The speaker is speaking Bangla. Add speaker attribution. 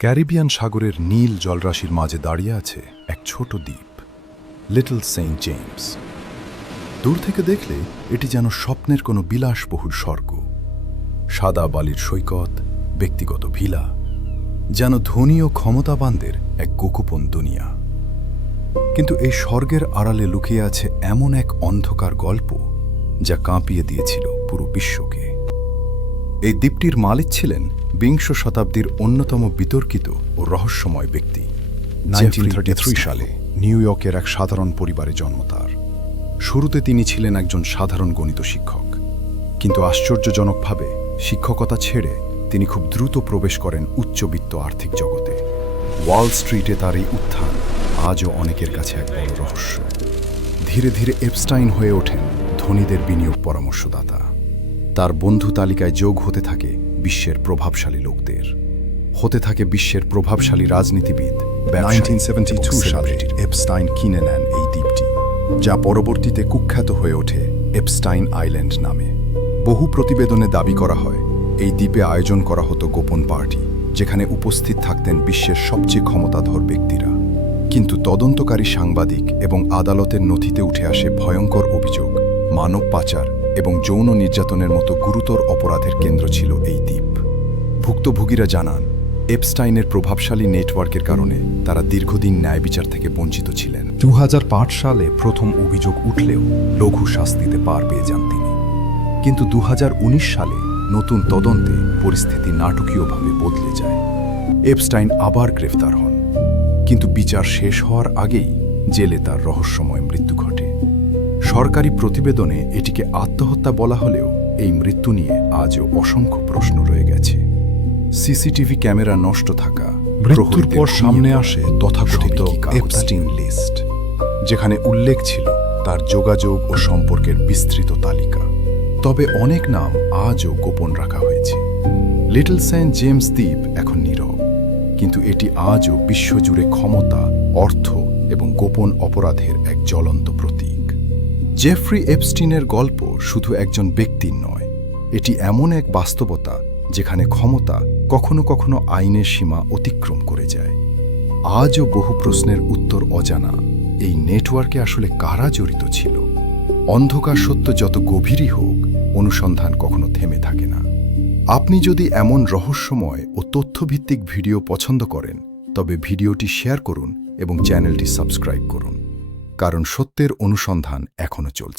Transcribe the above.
Speaker 1: ক্যারিবিয়ান সাগরের নীল জলরাশির মাঝে দাঁড়িয়ে আছে এক ছোট দ্বীপ, লিটল সেন্ট জেমস। দূর থেকে দেখলে এটি যেন স্বপ্নের কোনো বিলাসবহুল স্বর্গ। সাদা বালির সৈকত, ব্যক্তিগত ভিলা, যেন ধনী ও ক্ষমতাবানদের এক গোকুপন দুনিয়া। কিন্তু এই স্বর্গের আড়ালে লুকিয়ে আছে এমন এক অন্ধকার গল্প যা কাঁপিয়ে দিয়েছিল পুরো বিশ্বকে। এই দ্বীপটির মালিক ছিলেন বিংশ শতাব্দীর অন্যতম বিতর্কিত ও রহস্যময় ব্যক্তি।
Speaker 2: Jeffrey
Speaker 1: 1933 সালে নিউ ইয়র্কের এক সাধারণ পরিবারে জন্ম তার। শুরুতে তিনি ছিলেন একজন সাধারণ গণিত শিক্ষক। কিন্তু আশ্চর্যজনকভাবে শিক্ষকতা ছেড়ে তিনি খুব দ্রুত প্রবেশ করেন উচ্চবিত্ত আর্থিক জগতে। ওয়াল স্ট্রিটে তার এই উত্থান আজও অনেকের কাছে এক বড় রহস্য। ধীরে ধীরে এপস্টাইন হয়ে ওঠেন ধনীদের বিনিয়োগ পরামর্শদাতা। তার বন্ধু তালিকায় যোগ হতে থাকে বিশ্বের প্রভাবশালী লোকদের। হতে থাকে বিশ্বের প্রভাবশালী রাজনীতিবিদ 1972 সালে এপস্টাইন কিনে নেন এই দ্বীপটি যা পরবর্তীতে কুখ্যাত হয়ে ওঠে এপস্টাইন আইল্যান্ড নামে। বহু প্রতিবেদনে দাবি করা হয় এই দ্বীপে আয়োজন করা হতো গোপন পার্টি যেখানে উপস্থিত থাকতেন বিশ্বের সবচেয়ে ক্ষমতাধর ব্যক্তিরা। কিন্তু তদন্তকারী সাংবাদিক এবং আদালতের নথিতে উঠে আসে ভয়ঙ্কর অভিযোগ মানব পাচার এবং যৌন নির্যাতনের মতো গুরুতর অপরাধের কেন্দ্র ছিল এই দ্বীপ। ভুক্তভোগীরা জানান, এপস্টাইনের প্রভাবশালী নেটওয়ার্কের কারণে তারা দীর্ঘদিন ন্যায় বিচার থেকে বঞ্চিত ছিলেন। দু হাজার পাঁচ সালে প্রথম অভিযোগ উঠলেও লঘু শাস্তিতে পার পেয়ে যান তিনি। কিন্তু দু হাজার উনিশ সালে নতুন তদন্তে পরিস্থিতি নাটকীয়ভাবে বদলে যায়। এপস্টাইন আবার গ্রেফতার হন। কিন্তু বিচার শেষ হওয়ার আগেই জেলে তার রহস্যময় মৃত্যু ঘটে। সরকারি প্রতিবেদনে এটিকে আত্মহত্যা বলা হলেও এই মৃত্যু নিয়ে আজও অসংখ্য প্রশ্ন রয়ে গেছে। সিসিটিভি ক্যামেরা নষ্ট থাকা
Speaker 2: মৃত্যুর পর সামনে আসে তথাকথিত এপস্টিন
Speaker 1: লিস্ট যেখানে উল্লেখ ছিল তার যোগাযোগ ও সম্পর্কের বিস্তৃত তালিকা। তবে অনেক নাম আজও গোপন রাখা হয়েছে। লিটল সেন্ট জেমস দ্বীপ এখন নীরব কিন্তু এটি আজও বিশ্বজুড়ে ক্ষমতা অর্থ এবং গোপন অপরাধের এক জ্বলন্ত প্রতীক। জেফ্রি এপস্টিনের গল্প শুধু একজন ব্যক্তির নয়, এটি এমন এক বাস্তবতা যেখানে ক্ষমতা কখনো কখনো আইনের সীমা অতিক্রম করে যায়। আজও বহু প্রশ্নের উত্তর অজানা, এই নেটওয়ার্কে আসলে কারা জড়িত ছিল? অন্ধকার সত্য যত গভীরই হোক, অনুসন্ধান কখনো থেমে থাকে না। আপনি যদি এমন রহস্যময় ও তথ্যভিত্তিক ভিডিও পছন্দ করেন, তবে ভিডিওটি শেয়ার করুন এবং চ্যানেলটি সাবস্ক্রাইব করুন। কারণ সত্যের অনুসন্ধান এখনও চলছে।